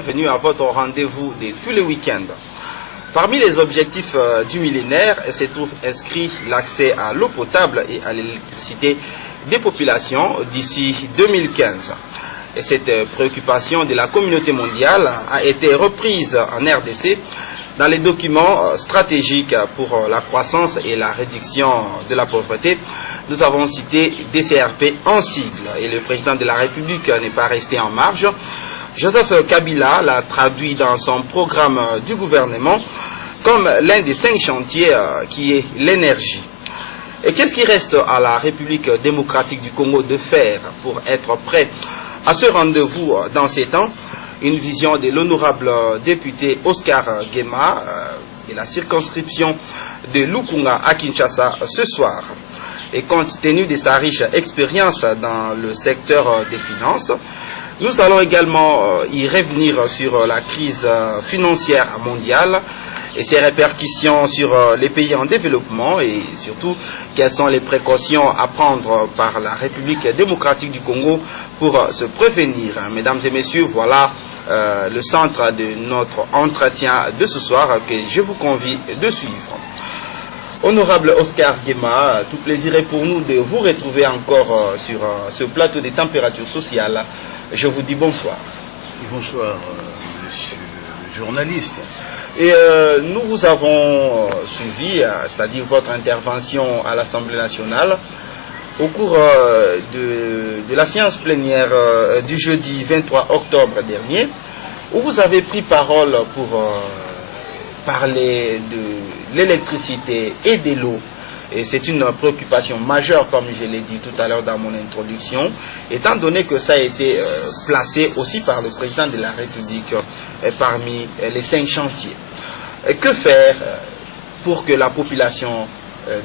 Bienvenue à votre rendez-vous de tous les week-ends. Parmi les objectifs du millénaire se trouve inscrit l'accès à l'eau potable et à l'électricité des populations d'ici 2015. Et cette préoccupation de la communauté mondiale a été reprise en RDC dans les documents stratégiques pour la croissance et la réduction de la pauvreté. Nous avons cité DCRP en sigle et le président de la République n'est pas resté en marge. Joseph Kabila l'a traduit dans son programme du gouvernement comme l'un des 5 chantiers qui est l'énergie. Et qu'est-ce qui reste à la République démocratique du Congo de faire pour être prêt à ce rendez-vous dans ces temps? Une vision de l'honorable député Oscar Guéma de la circonscription de Lukunga à Kinshasa ce soir. Et compte tenu de sa riche expérience dans le secteur des finances, nous allons également y revenir sur la crise financière mondiale et ses répercussions sur les pays en développement et surtout quelles sont les précautions à prendre par la République démocratique du Congo pour se prévenir. Mesdames et messieurs, voilà le centre de notre entretien de ce soir que je vous convie de suivre. Honorable Oscar Guéma, tout plaisir est pour nous de vous retrouver encore sur ce plateau des températures sociales. Je vous dis bonsoir. Bonsoir, monsieur le journaliste. Et nous vous avons suivi, c'est-à-dire votre intervention à l'Assemblée nationale, au cours de la séance plénière du jeudi 23 octobre dernier, où vous avez pris parole pour parler de l'électricité et de l'eau. Et c'est une préoccupation majeure, comme je l'ai dit tout à l'heure dans mon introduction, étant donné que ça a été placé aussi par le président de la République parmi les 5 chantiers. Et que faire pour que la population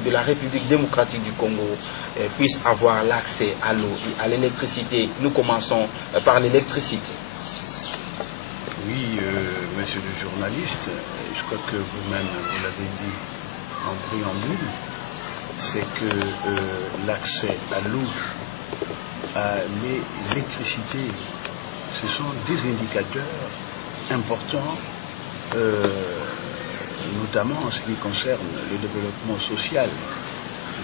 de la République démocratique du Congo puisse avoir l'accès à l'eau et à l'électricité? Nous commençons par l'électricité. Oui, monsieur le journaliste, je crois que vous-même vous l'avez dit en préambule, c'est que l'accès à l'eau, à l'électricité, ce sont des indicateurs importants, notamment en ce qui concerne le développement social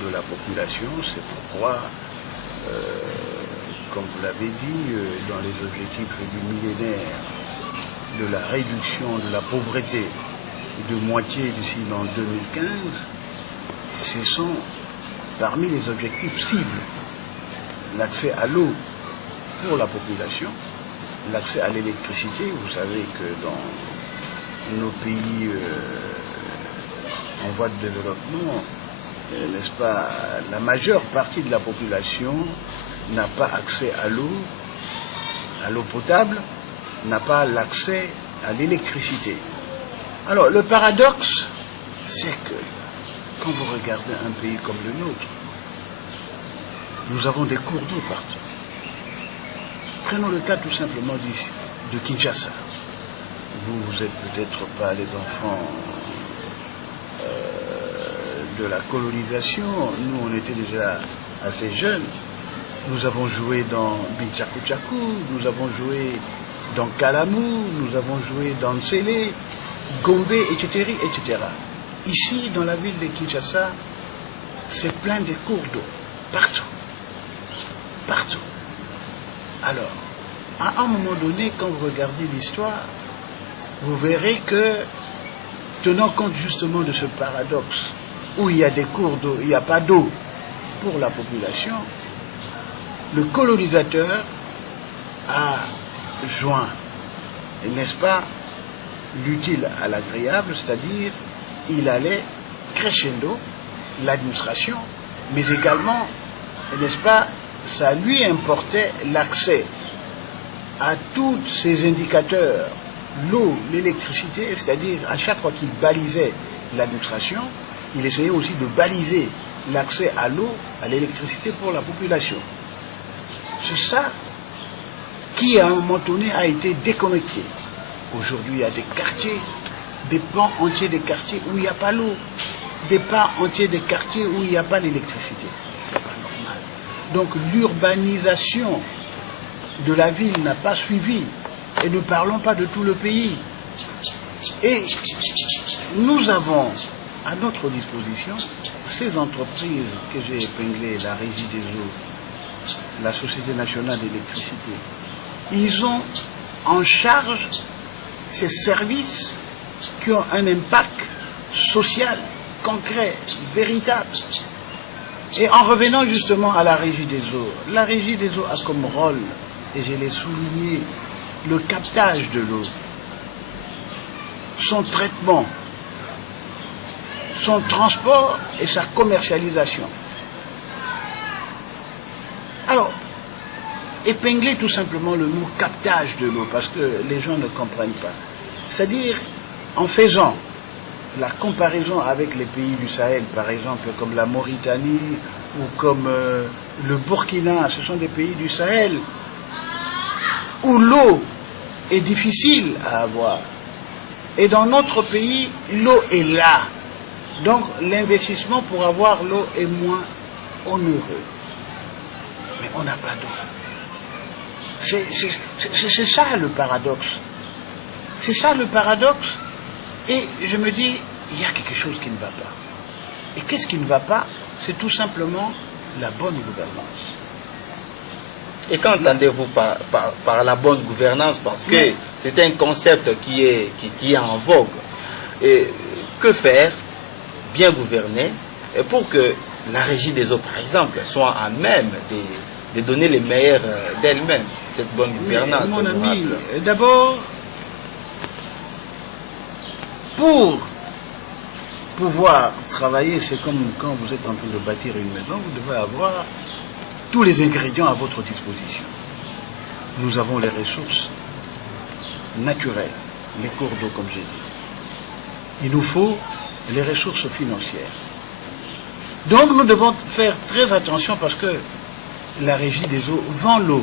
de la population. C'est pourquoi, comme vous l'avez dit, dans les objectifs du millénaire de la réduction de la pauvreté de moitié d'ici l'an 2015, ce sont parmi les objectifs cibles l'accès à l'eau pour la population, l'accès à l'électricité. Vous savez que dans nos pays en voie de développement, n'est-ce pas, la majeure partie de la population n'a pas accès à l'eau potable, n'a pas l'accès à l'électricité. Alors le paradoxe, c'est que quand vous regardez un pays comme le nôtre, nous avons des cours d'eau partout. Prenons le cas tout simplement de Kinshasa. Vous n'êtes peut-être pas les enfants de la colonisation. Nous, on était déjà assez jeunes. Nous avons joué dans Binchaku-Chaku, nous avons joué dans Kalamou, nous avons joué dans Ntsélé, Gombe, etc., etc. Ici, dans la ville de Kinshasa, c'est plein de cours d'eau, partout. Partout. Alors, à un moment donné, quand vous regardez l'histoire, vous verrez que, tenant compte justement de ce paradoxe, où il y a des cours d'eau, il n'y a pas d'eau pour la population, le colonisateur a joint, n'est-ce pas, l'utile à l'agréable, c'est-à-dire il allait crescendo l'administration, mais également, n'est-ce pas, ça lui importait l'accès à tous ces indicateurs, l'eau, l'électricité, c'est-à-dire à chaque fois qu'il balisait l'administration, il essayait aussi de baliser l'accès à l'eau, à l'électricité pour la population. C'est ça qui, à un moment donné, a été déconnecté. Aujourd'hui, il y a des quartiers, des pans entiers des quartiers où il n'y a pas l'eau, des pans entiers des quartiers où il n'y a pas l'électricité. C'est pas normal. Donc l'urbanisation de la ville n'a pas suivi Et ne parlons pas de tout le pays. Et nous avons à notre disposition ces entreprises que j'ai épinglées, la Régie des eaux, la Société nationale d'électricité. Ils ont en charge ces services qui ont un impact social, concret, véritable. Et en revenant justement à la Régie des eaux, la Régie des eaux a comme rôle, et je l'ai souligné, le captage de l'eau, son traitement, son transport et sa commercialisation. Alors, épingler tout simplement le mot captage de l'eau, parce que les gens ne comprennent pas. C'est-à-dire, en faisant la comparaison avec les pays du Sahel, par exemple, comme la Mauritanie ou comme le Burkina, ce sont des pays du Sahel où l'eau est difficile à avoir. Et dans notre pays, l'eau est là. Donc l'investissement pour avoir l'eau est moins onéreux. Mais on n'a pas d'eau. C'est ça le paradoxe. C'est ça le paradoxe. Et je me dis, il y a quelque chose qui ne va pas. Et qu'est-ce qui ne va pas? C'est tout simplement la bonne gouvernance. Et qu'entendez-vous par la bonne gouvernance? Parce que c'est un concept qui est en vogue. Et que faire? Bien gouverner, et pour que la Régie des eaux, par exemple, soit à même de donner les meilleurs d'elle-même, cette bonne gouvernance. Mon ami, d'abord, pour pouvoir travailler, c'est comme quand vous êtes en train de bâtir une maison, vous devez avoir tous les ingrédients à votre disposition. Nous avons les ressources naturelles, les cours d'eau, comme j'ai dit. Il nous faut les ressources financières. Donc nous devons faire très attention parce que la Régie des eaux vend l'eau.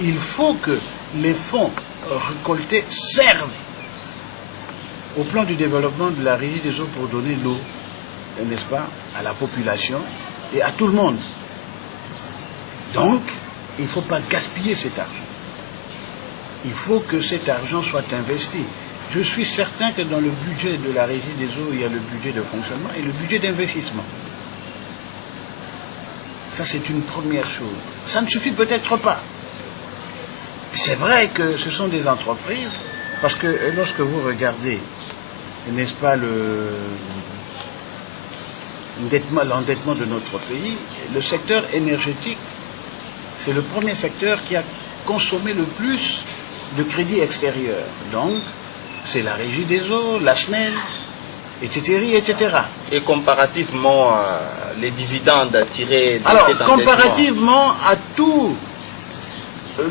Il faut que les fonds récoltés servent au plan du développement de la Régie des eaux pour donner l'eau, n'est-ce pas, à la population et à tout le monde. Donc, il ne faut pas gaspiller cet argent. Il faut que cet argent soit investi. Je suis certain que dans le budget de la Régie des eaux, il y a le budget de fonctionnement et le budget d'investissement. Ça, c'est une première chose. Ça ne suffit peut-être pas. C'est vrai que ce sont des entreprises, parce que lorsque vous regardez, n'est-ce pas, l'endettement de notre pays, le secteur énergétique, c'est le premier secteur qui a consommé le plus de crédits extérieurs. Donc, c'est la Régie des eaux, la SNEL, etc., etc. Et comparativement les dividendes tirés de alors, cet endettement. comparativement à tout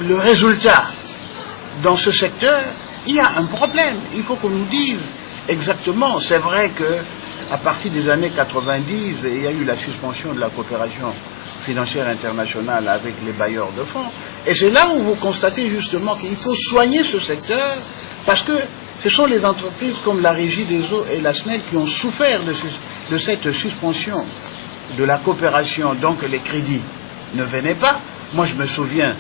le résultat dans ce secteur, il y a un problème. Il faut qu'on nous dise exactement. C'est vrai que à partir des années 90, il y a eu la suspension de la coopération financière internationale avec les bailleurs de fonds. Et c'est là où vous constatez justement qu'il faut soigner ce secteur parce que ce sont les entreprises comme la Régie des eaux et la SNEL qui ont souffert de cette suspension de la coopération. Donc les crédits ne venaient pas. Moi je me souviens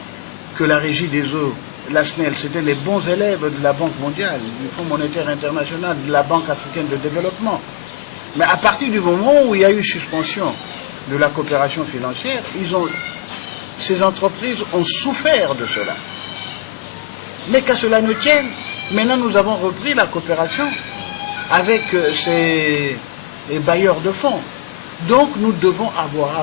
que la Régie des eaux, la SNEL, c'était les bons élèves de la Banque mondiale, du Fonds monétaire international, de la Banque africaine de développement. Mais à partir du moment où il y a eu suspension de la coopération financière, ces entreprises ont souffert de cela. Mais qu'à cela ne tienne, maintenant nous avons repris la coopération avec ces bailleurs de fonds. Donc nous devrions avoir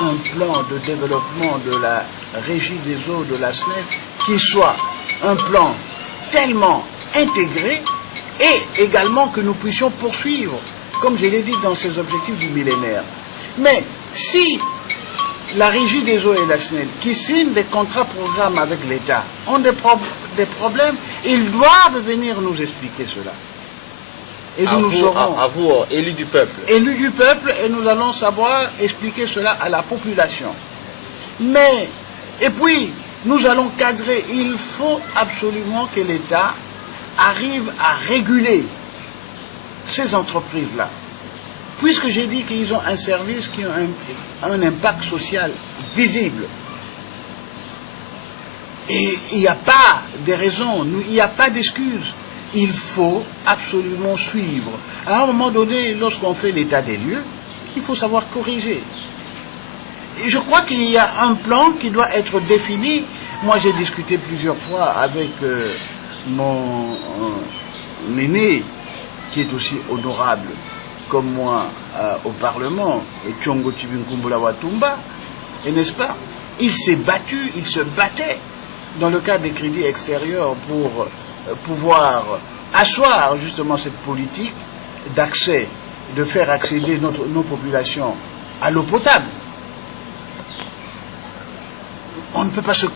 un plan de développement de la Régie des eaux, de la SNEL, qui soit un plan tellement intégré et également que nous puissions poursuivre, comme je l'ai dit, dans ces objectifs du millénaire. Mais si la Régie des eaux et la SNEL, qui signent des contrats programmes avec l'État, ont des problèmes, ils doivent venir nous expliquer cela. Et nous saurons. À vous, élus du peuple. Élus du peuple, et nous allons savoir expliquer cela à la population. Mais, et puis, nous allons cadrer. Il faut absolument que l'État arrive à réguler ces entreprises-là. Puisque j'ai dit qu'ils ont un service qui a un impact social visible. Et il n'y a pas de raison, il n'y a pas d'excuse. Il faut absolument suivre. À un moment donné, lorsqu'on fait l'état des lieux, il faut savoir corriger. Et je crois qu'il y a un plan qui doit être défini. Moi, j'ai discuté plusieurs fois avec mon aîné, qui est aussi honorable comme moi au Parlement, Tchongo Tibinkumbula Watumba, et n'est-ce pas, il s'est battu, il se battait dans le cadre des crédits extérieurs pour pouvoir asseoir justement cette politique d'accès, de faire accéder nos populations à l'eau potable. On ne peut pas se